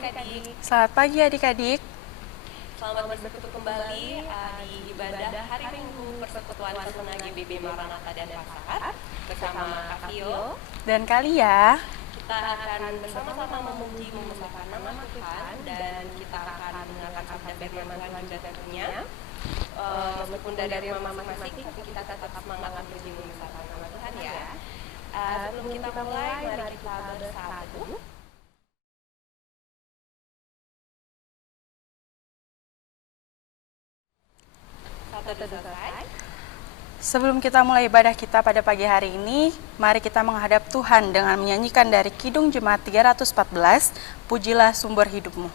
adik-adik. Selamat pagi adik-adik. Selamat bersekutu kembali di ibadah hari Minggu Persekutuan Pesona GBB Maranatha dan Pasahat bersama Kak Vio. Dan kali ya, kita akan bersama-sama memuji memuliakan nama Tuhan dan kita akan mendengarkan sabda firman Tuhan juga tentunya. Meskipun dari mama masing-masing, tapi kita tetap semangat memuji memuliakan nama Tuhan ya. Sebelum kita mulai, mari kita bersatu. sebelum kita mulai ibadah kita pada pagi hari ini, mari kita menghadap Tuhan dengan menyanyikan dari Kidung Jemaat 314, Pujilah Sumber Hidupmu.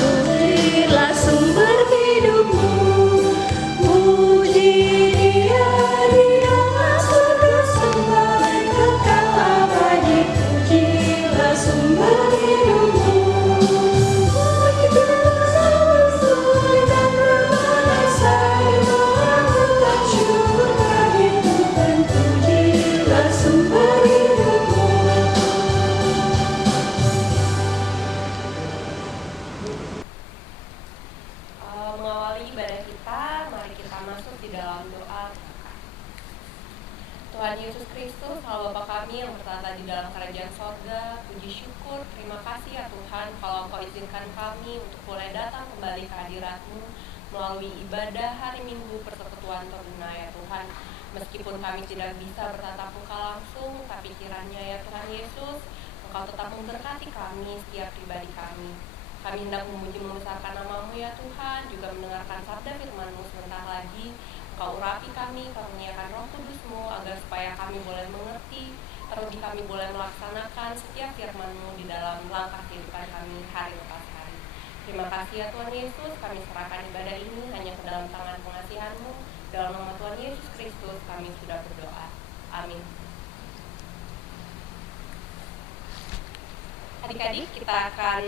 Pujilah sumber hidupmu, puji Dia di atas surga sampai kekal abadi. Pujilah sumber hidupmu, pujilah sumber dan berbahasa melakukan syukur bagi Tuhan. Pujilah sumber hidupmu. Mengawali ibadah kita, mari kita masuk di dalam doa. Tuhan Yesus Kristus, Allah Bapa kami yang bertata di dalam kerajaan sorga, puji syukur, terima kasih ya Tuhan kalau Engkau izinkan kami untuk boleh datang kembali ke hadirat-Mu melalui ibadah hari Minggu Persekutuan Teruna ya Tuhan. Meskipun kami tidak bisa bertatap muka langsung, tapi kiranya ya Tuhan Yesus, Engkau tetap memberkati kami, setiap pribadi kami. Kami hendak memuji membesarkan nama-Mu ya Tuhan, juga mendengarkan sabda firman-Mu sebentar lagi. Engkau urapi kami, karuniakan Roh Kudus-Mu agar supaya kami boleh mengerti, terlebih kami boleh melaksanakan setiap firman-Mu di dalam langkah kehidupan kami hari lepas hari. Terima kasih ya Tuhan Yesus, kami serahkan ibadah ini hanya ke dalam tangan pengasihan-Mu. Dalam nama Tuhan Yesus Kristus kami sudah berdoa. Amin. Adik-adik, kita akan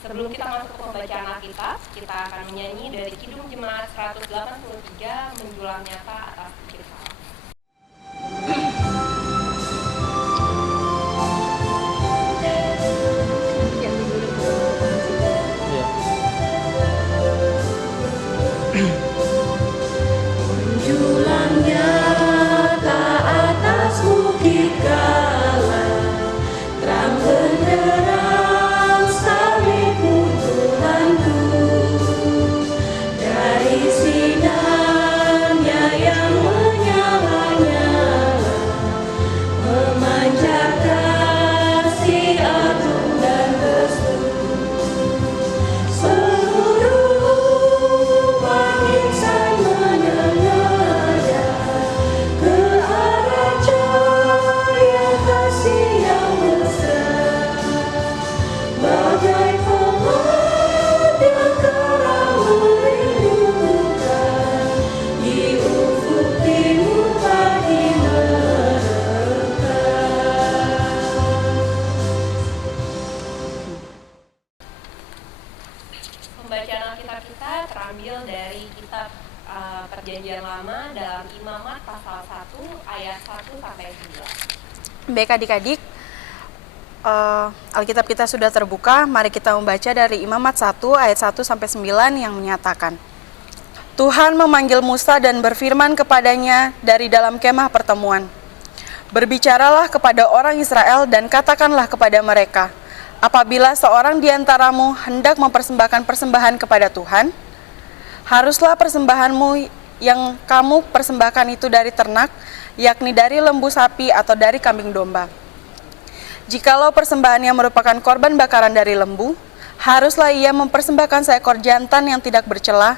sebelum kita masuk ke pembacaan Alkitab, kita akan menyanyi dari Kidung Jemaat 183, Menjulang Nyata atas Bukit Salak. Menjulang nyata atas bukit Kala, terang benderang salib-Mu Tuhanku. Dari sinarnya yang menyala-nyala, memancarkan kasih agung dan restu. Seluruh bangsa menengadah ke arah cahaya kasih yang mesra, bagai pemadam terang merindukan di ufuk timur pagi mereka. Pembacaan Alkitab kita terambil dari kitab Perjanjian Lama dalam Imamat pasal 1 ayat 1 sampai 9. Baik adik-adik, Alkitab kita sudah terbuka, mari kita membaca dari Imamat 1 ayat 1 sampai 9 yang menyatakan, Tuhan memanggil Musa dan berfirman kepadanya dari dalam kemah pertemuan. Berbicaralah kepada orang Israel dan katakanlah kepada mereka, apabila seorang di antaramu hendak mempersembahkan persembahan kepada Tuhan, haruslah persembahanmu yang kamu persembahkan itu dari ternak, yakni dari lembu sapi atau dari kambing domba. Jikalau persembahannya merupakan korban bakaran dari lembu, haruslah ia mempersembahkan seekor jantan yang tidak bercela.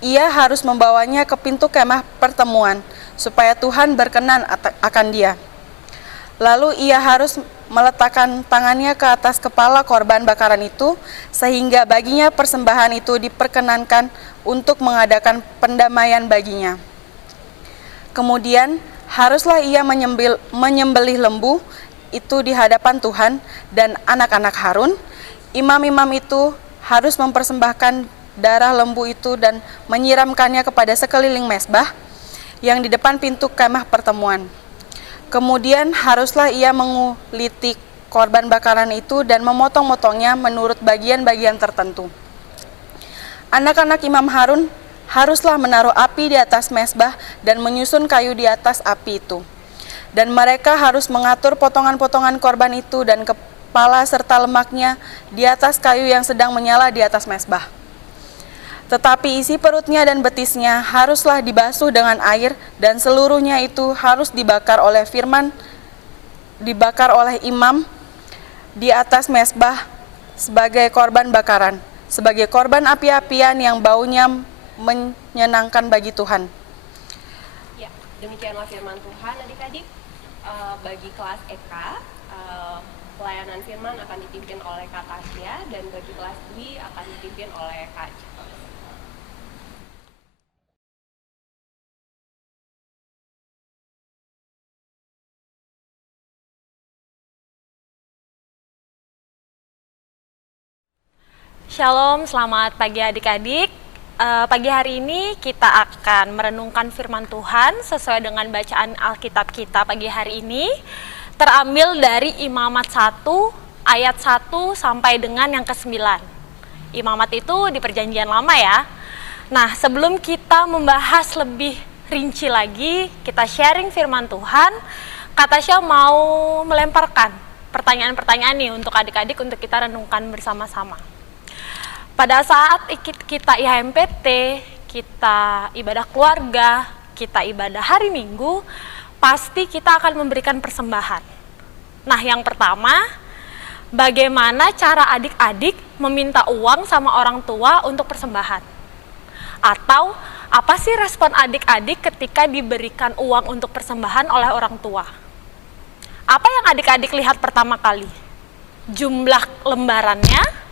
Ia harus membawanya ke pintu kemah pertemuan, supaya Tuhan berkenan akan dia. Lalu ia harus meletakkan tangannya ke atas kepala korban bakaran itu, sehingga baginya persembahan itu diperkenankan untuk mengadakan pendamaian baginya. Kemudian haruslah ia menyembelih lembu itu di hadapan Tuhan dan anak-anak Harun. Imam-imam itu harus mempersembahkan darah lembu itu dan menyiramkannya kepada sekeliling mezbah yang di depan pintu kemah pertemuan. Kemudian haruslah ia menguliti korban bakaran itu dan memotong-motongnya menurut bagian-bagian tertentu. Anak-anak Imam Harun haruslah menaruh api di atas mezbah dan menyusun kayu di atas api itu. Dan mereka harus mengatur potongan-potongan korban itu dan kepala serta lemaknya di atas kayu yang sedang menyala di atas mezbah. Tetapi isi perutnya dan betisnya haruslah dibasuh dengan air dan seluruhnya itu harus dibakar oleh imam di atas mezbah sebagai korban bakaran, sebagai korban api-apian yang baunya menyenangkan bagi Tuhan. Ya, demikianlah firman Tuhan adik-adik. Bagi kelas EK, pelayanan firman akan dipimpin oleh Kak Tasya, dan bagi kelas Dwi akan dipimpin oleh Kak Cipta. Shalom, selamat pagi adik-adik. Pagi hari ini kita akan merenungkan firman Tuhan sesuai dengan bacaan Alkitab kita pagi hari ini. Terambil dari Imamat 1 ayat 1 sampai dengan yang ke-9. Imamat itu di perjanjian lama ya. Nah, sebelum kita membahas lebih rinci lagi, kita sharing firman Tuhan, Kak Tasya mau melemparkan pertanyaan-pertanyaan nih untuk adik-adik untuk kita renungkan bersama-sama. Pada saat kita IHMPT, kita ibadah keluarga, kita ibadah hari Minggu, pasti kita akan memberikan persembahan. Nah, yang pertama, bagaimana cara adik-adik meminta uang sama orang tua untuk persembahan? Atau apa sih respon adik-adik ketika diberikan uang untuk persembahan oleh orang tua? Apa yang adik-adik lihat pertama kali? Jumlah lembarannya?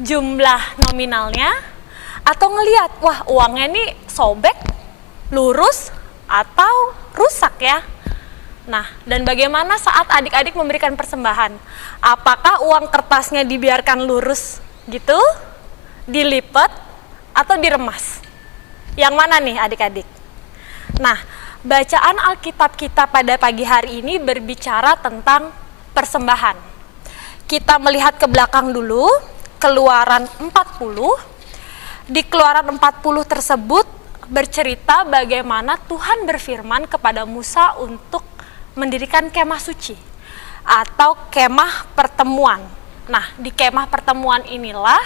Jumlah nominalnya, atau ngelihat, wah uangnya ini sobek, lurus, atau rusak ya. Nah, dan bagaimana saat adik-adik memberikan persembahan? Apakah uang kertasnya dibiarkan lurus gitu, dilipat, atau diremas? Yang mana nih adik-adik? Nah, bacaan Alkitab kita pada pagi hari ini berbicara tentang persembahan. Kita melihat ke belakang dulu, Keluaran 40. Di Keluaran 40 tersebut bercerita bagaimana Tuhan berfirman kepada Musa untuk mendirikan kemah suci atau kemah pertemuan. Nah, di kemah pertemuan inilah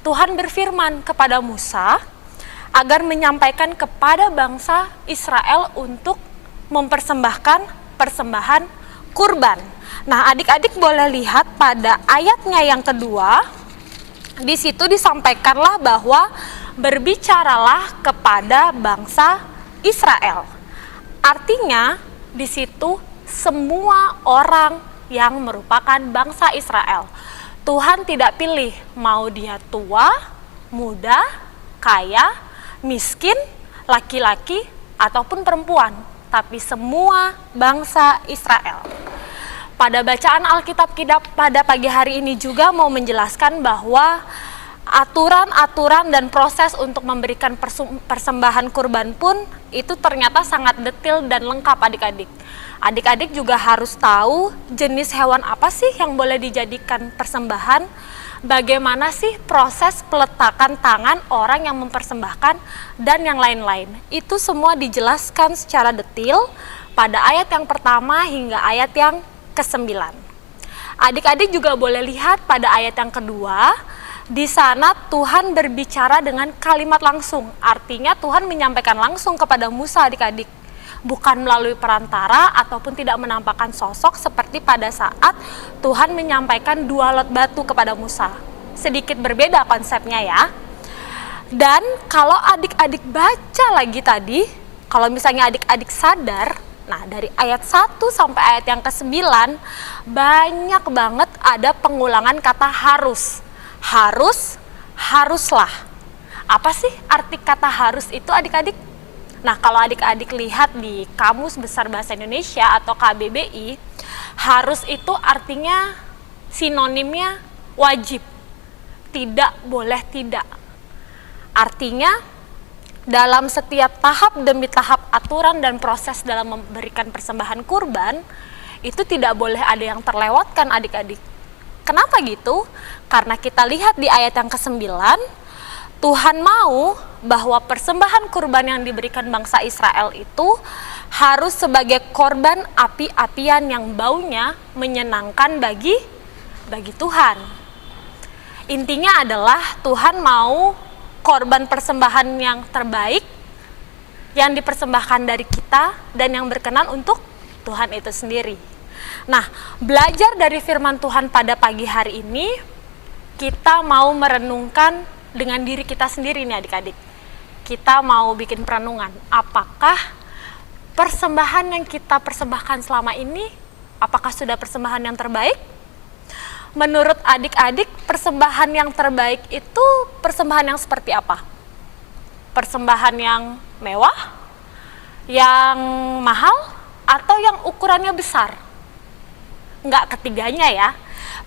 Tuhan berfirman kepada Musa agar menyampaikan kepada bangsa Israel untuk mempersembahkan persembahan kurban. Nah, adik-adik boleh lihat pada ayatnya yang kedua. Di situ disampaikanlah bahwa berbicaralah kepada bangsa Israel. Artinya di situ semua orang yang merupakan bangsa Israel. Tuhan tidak pilih mau dia tua, muda, kaya, miskin, laki-laki ataupun perempuan, tapi semua bangsa Israel. Pada bacaan Alkitab kita pada pagi hari ini juga mau menjelaskan bahwa aturan-aturan dan proses untuk memberikan persembahan kurban pun itu ternyata sangat detail dan lengkap adik-adik. Adik-adik juga harus tahu jenis hewan apa sih yang boleh dijadikan persembahan, bagaimana sih proses peletakan tangan orang yang mempersembahkan, dan yang lain-lain. Itu semua dijelaskan secara detail pada ayat yang pertama hingga ayat yang ke-9. Adik-adik juga boleh lihat pada ayat yang kedua, di sana Tuhan berbicara dengan kalimat langsung. Artinya Tuhan menyampaikan langsung kepada Musa adik-adik, bukan melalui perantara ataupun tidak menampakkan sosok seperti pada saat Tuhan menyampaikan 2 lot batu kepada Musa. Sedikit berbeda konsepnya ya. Dan kalau adik-adik baca lagi tadi, kalau misalnya adik-adik sadar, nah, dari ayat 1 sampai ayat yang ke-9 banyak banget ada pengulangan kata harus. Harus, haruslah. Apa sih arti kata harus itu adik-adik? Nah, kalau adik-adik lihat di Kamus Besar Bahasa Indonesia atau KBBI, harus itu artinya sinonimnya wajib. Tidak boleh tidak. Artinya, dalam setiap tahap demi tahap aturan dan proses dalam memberikan persembahan kurban, itu tidak boleh ada yang terlewatkan adik-adik. Kenapa gitu? Karena kita lihat di ayat yang ke-9, Tuhan mau bahwa persembahan kurban yang diberikan bangsa Israel itu harus sebagai korban api-apian yang baunya menyenangkan bagi Tuhan. Intinya adalah Tuhan mau korban persembahan yang terbaik yang dipersembahkan dari kita dan yang berkenan untuk Tuhan itu sendiri. Nah, belajar dari firman Tuhan pada pagi hari ini, kita mau merenungkan dengan diri kita sendiri nih adik-adik. Kita mau bikin perenungan, apakah persembahan yang kita persembahkan selama ini, apakah sudah persembahan yang terbaik? Menurut adik-adik, persembahan yang terbaik itu persembahan yang seperti apa? Persembahan yang mewah, yang mahal, atau yang ukurannya besar? Enggak ketiganya ya.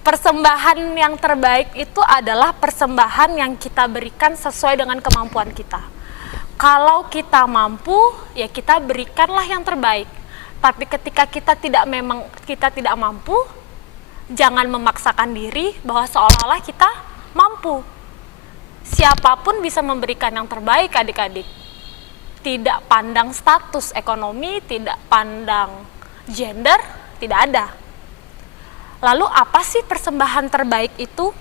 Persembahan yang terbaik itu adalah persembahan yang kita berikan sesuai dengan kemampuan kita. Kalau kita mampu, ya kita berikanlah yang terbaik. Tapi ketika kita tidak mampu, jangan memaksakan diri bahwa seolah-olah kita mampu. Siapapun bisa memberikan yang terbaik adik-adik. Tidak pandang status ekonomi, tidak pandang gender, tidak ada. Lalu apa sih persembahan terbaik itu?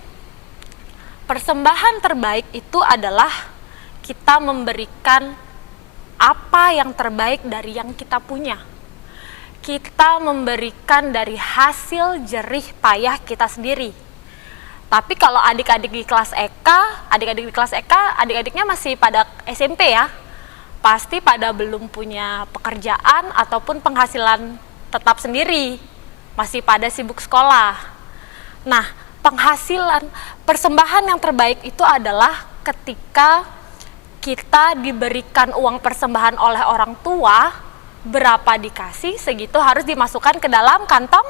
Persembahan terbaik itu adalah kita memberikan apa yang terbaik dari yang kita punya. Kita memberikan dari hasil jerih payah kita sendiri. Tapi kalau adik-adik di kelas EK, adik-adiknya masih pada SMP ya. Pasti pada belum punya pekerjaan ataupun penghasilan tetap sendiri. Masih pada sibuk sekolah. Nah, persembahan yang terbaik itu adalah ketika kita diberikan uang persembahan oleh orang tua, berapa dikasih, segitu harus dimasukkan ke dalam kantong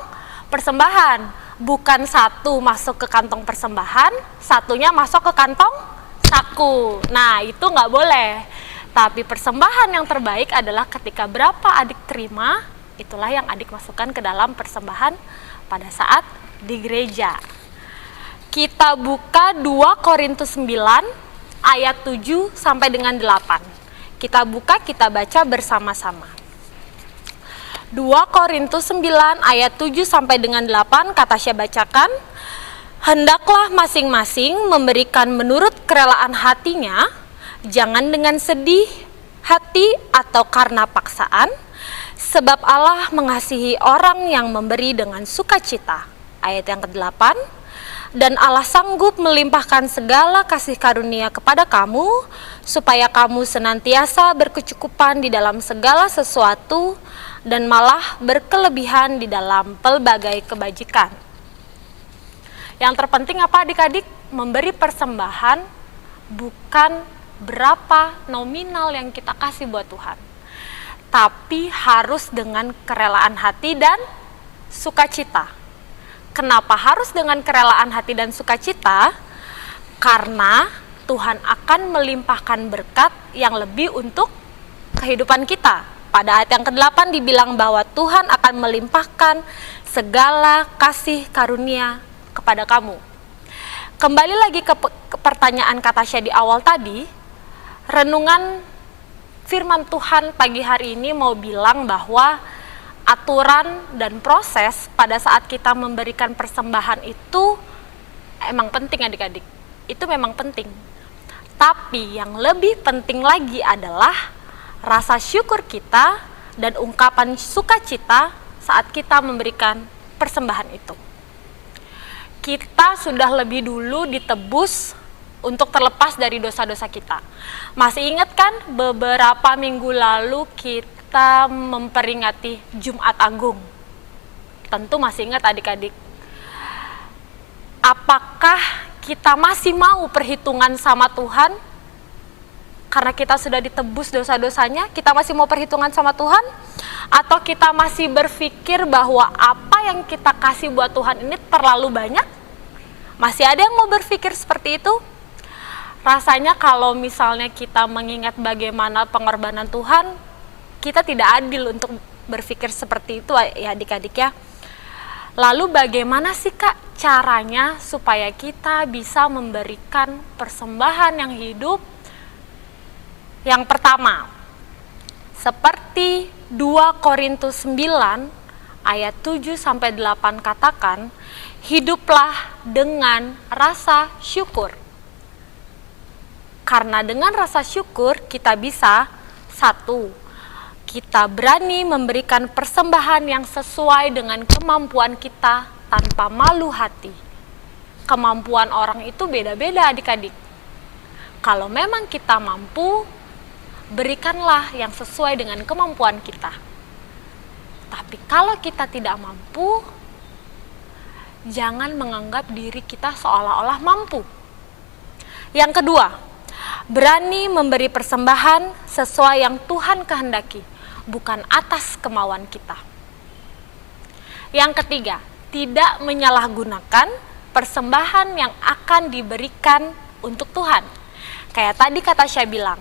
persembahan. Bukan satu masuk ke kantong persembahan, satunya masuk ke kantong saku. Nah, itu nggak boleh. Tapi persembahan yang terbaik adalah ketika berapa adik terima, itulah yang adik masukkan ke dalam persembahan pada saat di gereja. Kita buka 2 Korintus 9 ayat 7 sampai dengan 8. Kita buka, kita baca bersama-sama. 2 Korintus 9 ayat 7 sampai dengan 8, kata saya bacakan. Hendaklah masing-masing memberikan menurut kerelaan hatinya, jangan dengan sedih hati atau karena paksaan, sebab Allah mengasihi orang yang memberi dengan sukacita. Ayat yang ke-8, dan Allah sanggup melimpahkan segala kasih karunia kepada kamu, supaya kamu senantiasa berkecukupan di dalam segala sesuatu, dan malah berkelebihan di dalam pelbagai kebajikan. Yang terpenting apa adik-adik? Memberi persembahan bukan berapa nominal yang kita kasih buat Tuhan, tapi harus dengan kerelaan hati dan sukacita. Kenapa harus dengan kerelaan hati dan sukacita? Karena Tuhan akan melimpahkan berkat yang lebih untuk kehidupan kita. Pada ayat yang ke-8 dibilang bahwa Tuhan akan melimpahkan segala kasih karunia kepada kamu. Kembali lagi ke pertanyaan Katasha di awal tadi, renungan firman Tuhan pagi hari ini mau bilang bahwa aturan dan proses pada saat kita memberikan persembahan itu emang penting adik-adik. Itu memang penting. Tapi yang lebih penting lagi adalah rasa syukur kita dan ungkapan sukacita saat kita memberikan persembahan itu. Kita sudah lebih dulu ditebus untuk terlepas dari dosa-dosa kita. Masih ingat kan beberapa minggu lalu kita memperingati Jumat Agung? Tentu masih ingat adik-adik. Apakah kita masih mau perhitungan sama Tuhan? Karena kita sudah ditebus dosa-dosanya, kita masih mau perhitungan sama Tuhan? Atau kita masih berpikir bahwa apa yang kita kasih buat Tuhan ini terlalu banyak? Masih ada yang mau berpikir seperti itu? Rasanya kalau misalnya kita mengingat bagaimana pengorbanan Tuhan, kita tidak adil untuk berpikir seperti itu ya adik-adik ya. Lalu bagaimana sih Kak caranya supaya kita bisa memberikan persembahan yang hidup? Yang pertama, seperti 2 Korintus 9 ayat 7-8 katakan, hiduplah dengan rasa syukur. Karena dengan rasa syukur kita bisa, 1, kita berani memberikan persembahan yang sesuai dengan kemampuan kita tanpa malu hati. Kemampuan orang itu beda-beda adik-adik. Kalau memang kita mampu, berikanlah yang sesuai dengan kemampuan kita. Tapi kalau kita tidak mampu, jangan menganggap diri kita seolah-olah mampu. Yang kedua, berani memberi persembahan sesuai yang Tuhan kehendaki, bukan atas kemauan kita. Yang ketiga, tidak menyalahgunakan persembahan yang akan diberikan untuk Tuhan. Kayak tadi kata Syah bilang,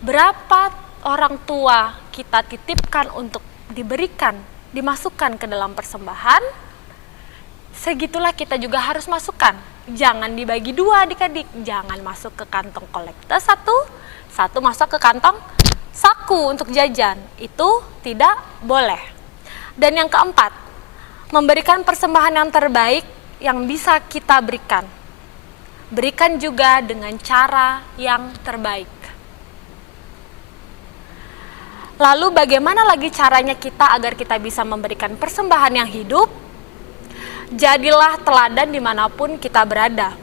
berapa orang tua kita titipkan untuk diberikan, dimasukkan ke dalam persembahan, segitulah kita juga harus masukkan. Jangan dibagi 2 adik-adik, jangan masuk ke kantong kolektor satu masuk ke kantong saku untuk jajan, itu tidak boleh. Dan yang keempat, memberikan persembahan yang terbaik yang bisa kita berikan. Berikan juga dengan cara yang terbaik. Lalu bagaimana lagi caranya kita agar kita bisa memberikan persembahan yang hidup? Jadilah teladan dimanapun kita berada.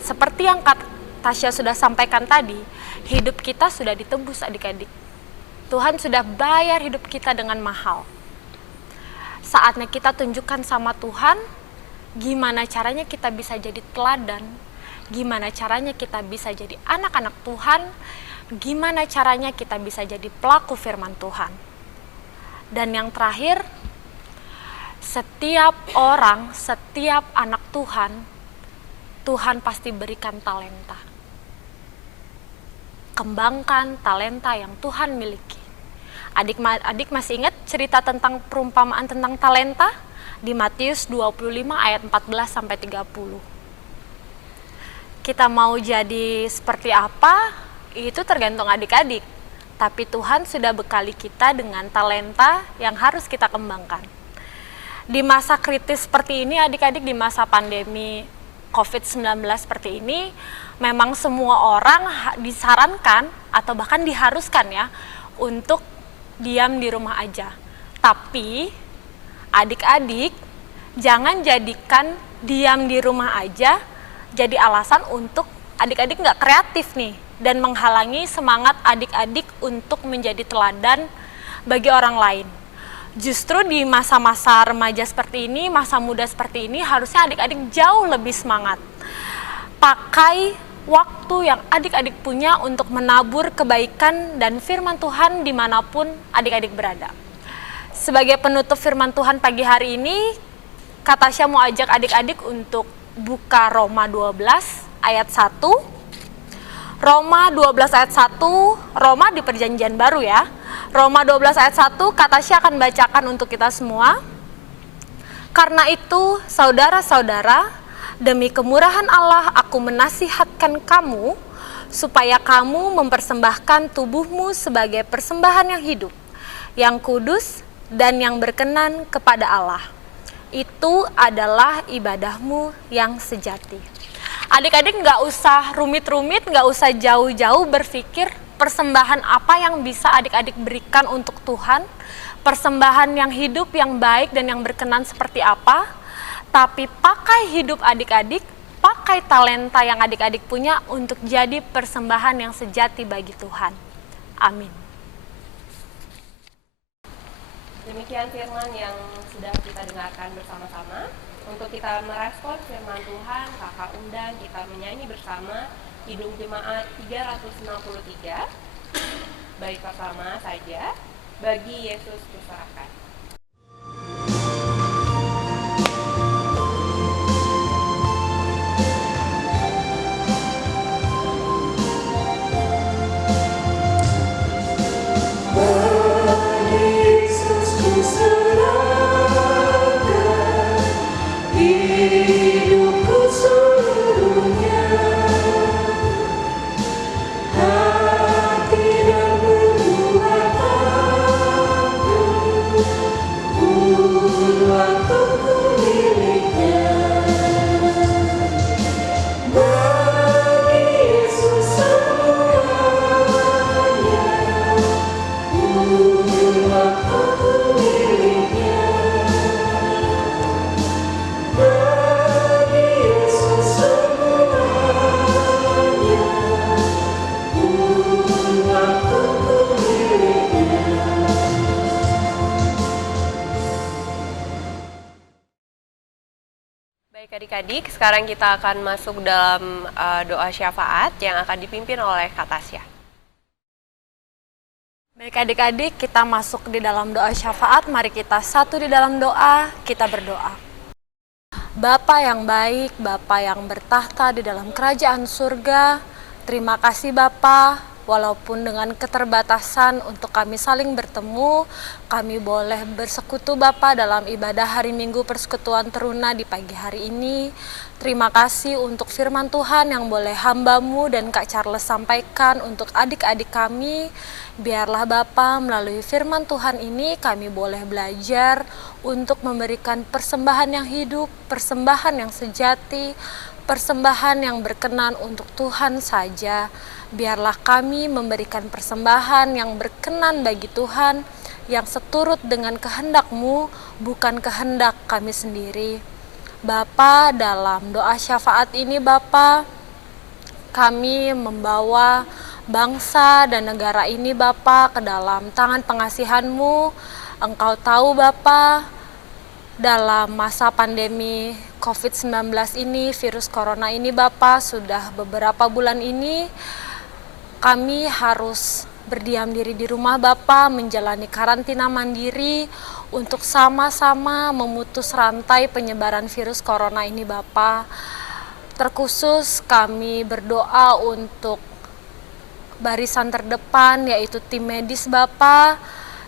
Seperti yang Tasya sudah sampaikan tadi, hidup kita sudah ditebus adik-adik. Tuhan sudah bayar hidup kita dengan mahal. Saatnya kita tunjukkan sama Tuhan, gimana caranya kita bisa jadi teladan, gimana caranya kita bisa jadi anak-anak Tuhan, gimana caranya kita bisa jadi pelaku firman Tuhan. Dan yang terakhir, setiap orang, setiap anak Tuhan, Tuhan pasti berikan talenta. Kembangkan talenta yang Tuhan miliki. Adik masih ingat cerita tentang perumpamaan tentang talenta? Di Matius 25 ayat 14-30. Kita mau jadi seperti apa? Itu tergantung adik-adik. Tapi Tuhan sudah bekali kita dengan talenta yang harus kita kembangkan. Di masa kritis seperti ini adik-adik, di masa pandemi COVID-19 seperti ini, memang semua orang disarankan atau bahkan diharuskan ya untuk diam di rumah aja. Tapi adik-adik jangan jadikan diam di rumah aja jadi alasan untuk adik-adik nggak kreatif nih dan menghalangi semangat adik-adik untuk menjadi teladan bagi orang lain. Justru di masa-masa remaja seperti ini, masa muda seperti ini, harusnya adik-adik jauh lebih semangat. Pakai waktu yang adik-adik punya untuk menabur kebaikan dan firman Tuhan dimanapun adik-adik berada. Sebagai penutup firman Tuhan pagi hari ini, Kak Tasya mau ajak adik-adik untuk buka Roma 12 ayat 1. Roma 12 ayat 1, Roma di perjanjian baru ya. Roma 12 ayat 1, Kak Tasya akan bacakan untuk kita semua. Karena itu, saudara-saudara, demi kemurahan Allah aku menasihatkan kamu, supaya kamu mempersembahkan tubuhmu sebagai persembahan yang hidup, yang kudus, dan yang berkenan kepada Allah. Itu adalah ibadahmu yang sejati. Adik-adik nggak usah rumit-rumit, nggak usah jauh-jauh berpikir persembahan apa yang bisa adik-adik berikan untuk Tuhan, persembahan yang hidup, yang baik, dan yang berkenan seperti apa. Tapi pakai hidup adik-adik, pakai talenta yang adik-adik punya untuk jadi persembahan yang sejati bagi Tuhan. Amin. Demikian firman yang sudah kita dengarkan bersama-sama. Untuk kita merespon firman Tuhan, kakak undang kita menyanyi bersama Kidung Jemaat 363. Baik bersama saja, bagi Yesus kuserahkan. Baik adik-adik, sekarang kita akan masuk dalam doa syafaat yang akan dipimpin oleh Kak Tasya. Baik adik-adik, kita masuk di dalam doa syafaat. Mari kita satu di dalam doa, kita berdoa. Bapa yang baik, Bapa yang bertahta di dalam kerajaan surga, terima kasih Bapa. Walaupun dengan keterbatasan untuk kami saling bertemu, kami boleh bersekutu Bapa dalam ibadah hari Minggu Persekutuan Teruna di pagi hari ini. Terima kasih untuk firman Tuhan yang boleh hamba-Mu dan Kak Charles sampaikan untuk adik-adik kami. Biarlah Bapa melalui firman Tuhan ini kami boleh belajar untuk memberikan persembahan yang hidup, persembahan yang sejati, persembahan yang berkenan untuk Tuhan saja. Biarlah kami memberikan persembahan yang berkenan bagi Tuhan, yang seturut dengan kehendak-Mu, bukan kehendak kami sendiri. Bapa, dalam doa syafaat ini Bapa, kami membawa bangsa dan negara ini Bapa ke dalam tangan pengasihan-Mu. Engkau tahu Bapa, dalam masa pandemi COVID-19 ini, virus corona ini Bapa, sudah beberapa bulan ini kami harus berdiam diri di rumah Bapa, menjalani karantina mandiri untuk sama-sama memutus rantai penyebaran virus corona ini Bapa. Terkhusus kami berdoa untuk barisan terdepan, yaitu tim medis Bapa,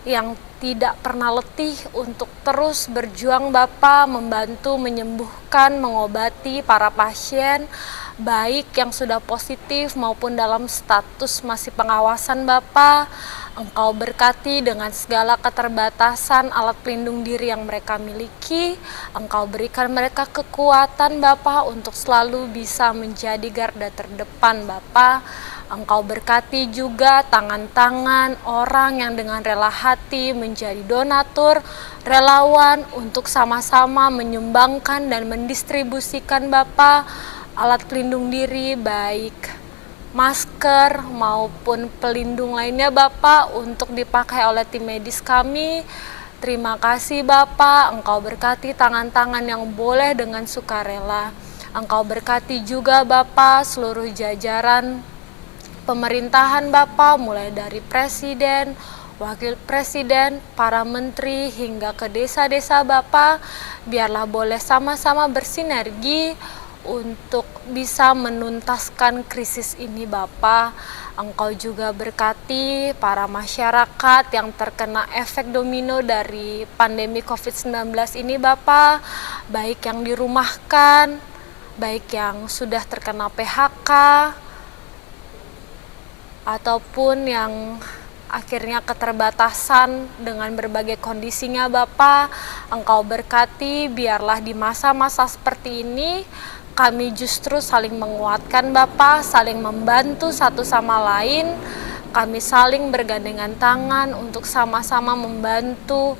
yang tidak pernah letih untuk terus berjuang Bapa, membantu menyembuhkan, mengobati para pasien, baik yang sudah positif maupun dalam status masih pengawasan Bapa. Engkau berkati dengan segala keterbatasan alat pelindung diri yang mereka miliki. Engkau berikan mereka kekuatan Bapa untuk selalu bisa menjadi garda terdepan Bapa. Engkau berkati juga tangan-tangan orang yang dengan rela hati menjadi donatur, relawan untuk sama-sama menyumbangkan dan mendistribusikan Bapa alat pelindung diri, baik masker maupun pelindung lainnya Bapa untuk dipakai oleh tim medis kami. Terima kasih Bapa, Engkau berkati tangan-tangan yang boleh dengan sukarela. Engkau berkati juga Bapa seluruh jajaran pemerintahan Bapa, mulai dari presiden, wakil presiden, para menteri hingga ke desa-desa Bapa. Biarlah boleh sama-sama bersinergi untuk bisa menuntaskan krisis ini Bapa. Engkau juga berkati para masyarakat yang terkena efek domino dari pandemi COVID-19 ini Bapa, baik yang dirumahkan, baik yang sudah terkena PHK, ataupun yang akhirnya keterbatasan dengan berbagai kondisinya Bapa. Engkau berkati, biarlah di masa-masa seperti ini kami justru saling menguatkan Bapa, saling membantu satu sama lain. Kami saling bergandengan tangan untuk sama-sama membantu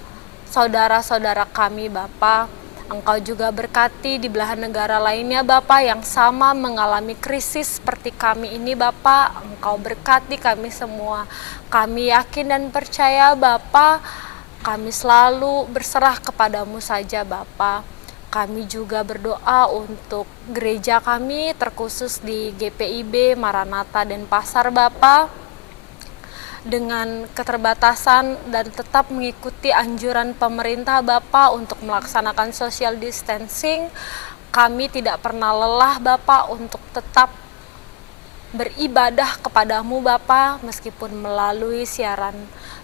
saudara-saudara kami Bapa. Engkau juga berkati di belahan negara lainnya Bapa yang sama mengalami krisis seperti kami ini Bapa. Engkau berkati kami semua. Kami yakin dan percaya Bapa, kami selalu berserah kepadamu saja Bapa. Kami juga berdoa untuk gereja kami, terkhusus di GPIB, Maranatha, dan Pasar Bapa, dengan keterbatasan dan tetap mengikuti anjuran pemerintah Bapa untuk melaksanakan social distancing. Kami tidak pernah lelah Bapa untuk tetap beribadah kepadamu Bapa, meskipun melalui siaran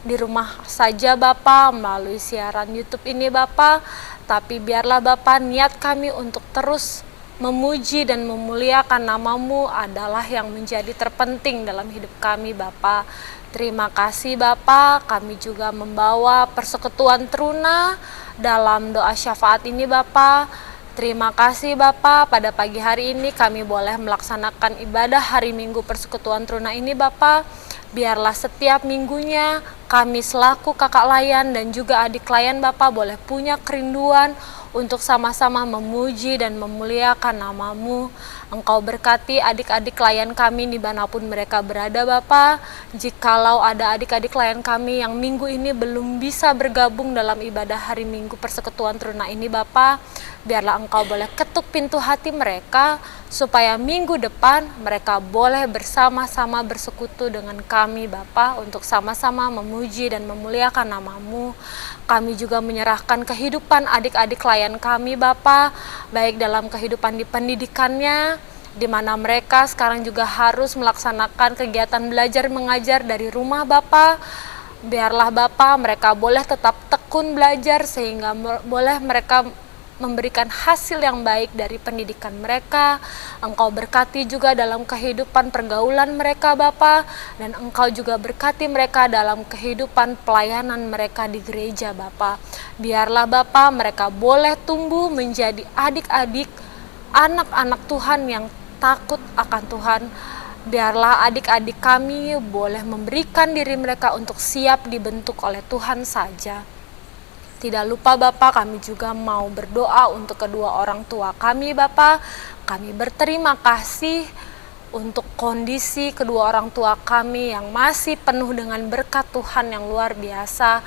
di rumah saja Bapa, melalui siaran YouTube ini Bapa. Tapi biarlah Bapa, niat kami untuk terus memuji dan memuliakan nama-Mu adalah yang menjadi terpenting dalam hidup kami Bapa. Terima kasih Bapa, kami juga membawa persekutuan Teruna dalam doa syafaat ini Bapa. Terima kasih Bapa, pada pagi hari ini kami boleh melaksanakan ibadah hari Minggu Persekutuan Teruna ini Bapa. Biarlah setiap minggunya kami selaku kakak layan dan juga adik layan Bapa boleh punya kerinduan untuk sama-sama memuji dan memuliakan nama-Mu. Engkau berkati adik-adik layan kami dimanapun mereka berada Bapa. Jikalau ada adik-adik layan kami yang minggu ini belum bisa bergabung dalam ibadah hari Minggu Persekutuan Teruna ini Bapa, biarlah Engkau boleh ketuk pintu hati mereka, supaya minggu depan mereka boleh bersama-sama bersekutu dengan kami Bapa untuk sama-sama memuji dan memuliakan nama-Mu. Kami juga menyerahkan kehidupan adik-adik klien kami Bapa, baik dalam kehidupan di pendidikannya, di mana mereka sekarang juga harus melaksanakan kegiatan belajar mengajar dari rumah Bapa. Biarlah Bapa mereka boleh tetap tekun belajar sehingga boleh mereka memberikan hasil yang baik dari pendidikan mereka. Engkau berkati juga dalam kehidupan pergaulan mereka Bapa, dan Engkau juga berkati mereka dalam kehidupan pelayanan mereka di gereja Bapa. Biarlah Bapa mereka boleh tumbuh menjadi adik-adik, anak-anak Tuhan yang takut akan Tuhan. Biarlah adik-adik kami boleh memberikan diri mereka untuk siap dibentuk oleh Tuhan saja. Tidak lupa Bapak, kami juga mau berdoa untuk kedua orang tua kami Bapak. Kami berterima kasih untuk kondisi kedua orang tua kami yang masih penuh dengan berkat Tuhan yang luar biasa.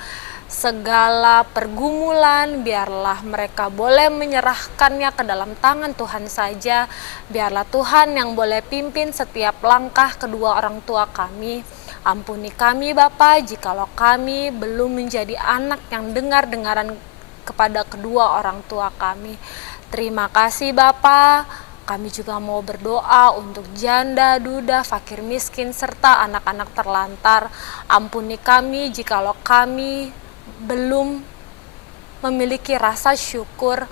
Segala pergumulan biarlah mereka boleh menyerahkannya ke dalam tangan Tuhan saja. Biarlah Tuhan yang boleh pimpin setiap langkah kedua orang tua kami. Ampuni kami Bapa jikalau kami belum menjadi anak yang dengar-dengaran kepada kedua orang tua kami. Terima kasih Bapa. Kami juga mau berdoa untuk janda, duda, fakir miskin, serta anak-anak terlantar. Ampuni kami jikalau kami belum memiliki rasa syukur.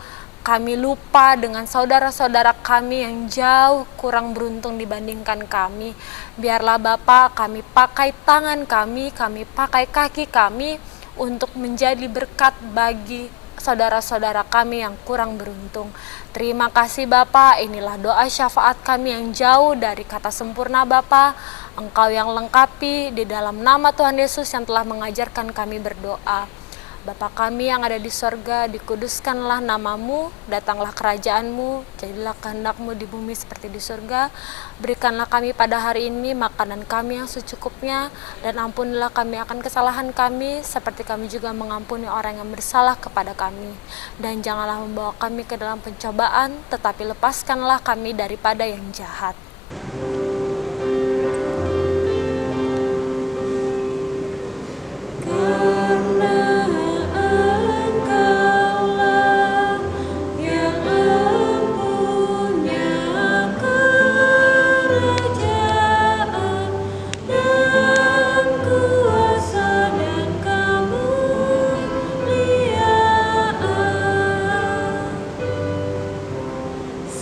Kami lupa dengan saudara-saudara kami yang jauh kurang beruntung dibandingkan kami. Biarlah Bapa kami pakai tangan kami pakai kaki kami untuk menjadi berkat bagi saudara-saudara kami yang kurang beruntung. Terima kasih Bapa, inilah doa syafaat kami yang jauh dari kata sempurna Bapa. Engkau yang lengkapi di dalam nama Tuhan Yesus yang telah mengajarkan kami berdoa. Bapa kami yang ada di sorga, dikuduskanlah namamu, datanglah kerajaanmu, jadilah kehendak-Mu di bumi seperti di sorga. Berikanlah kami pada hari ini makanan kami yang secukupnya, dan ampunilah kami akan kesalahan kami, seperti kami juga mengampuni orang yang bersalah kepada kami. Dan janganlah membawa kami ke dalam pencobaan, tetapi lepaskanlah kami daripada yang jahat.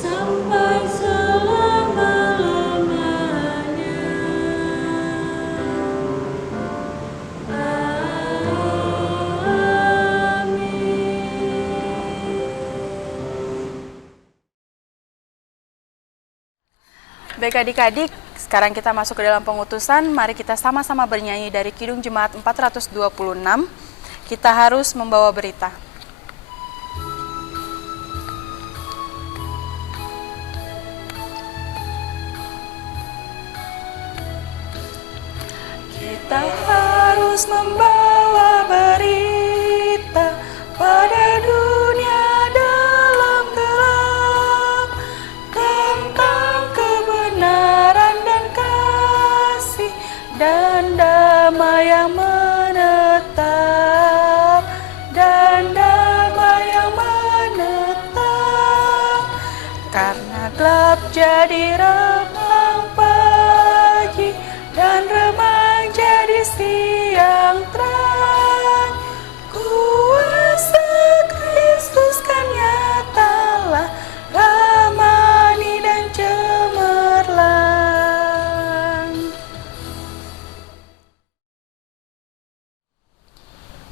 Sampai selama-lamanya. Baik adik-adik, sekarang kita masuk ke dalam pengutusan. Mari kita sama-sama bernyanyi dari Kidung Jemaat 426. Kita harus membawa berita. Kita harus membawa berita pada dunia dalam gelap tentang kebenaran dan kasih dan damai yang menetap, dan damai yang menetap. Karena gelap jadi remang pagi dan remang jadi siang terang, kuasa Kristus kan nyatalah, ramani dan cemerlang.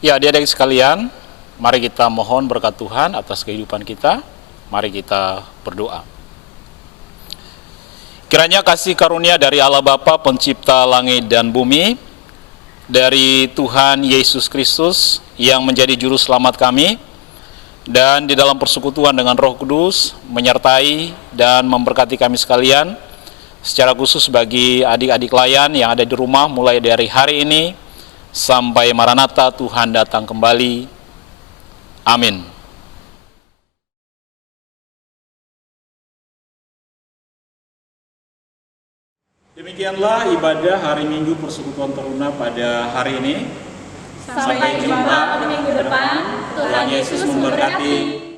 Ya, adik-adik sekalian, mari kita mohon berkat Tuhan atas kehidupan kita. Mari kita berdoa. Kiranya kasih karunia dari Allah Bapa pencipta langit dan bumi, dari Tuhan Yesus Kristus yang menjadi juru selamat kami, dan di dalam persekutuan dengan Roh Kudus menyertai dan memberkati kami sekalian, secara khusus bagi adik-adik layan yang ada di rumah mulai dari hari ini sampai Maranatha Tuhan datang kembali. Amin. Demikianlah ibadah hari Minggu Persekutuan Teruna pada hari ini. Sampai jumpa di minggu depan. Tuhan Yesus memberkati.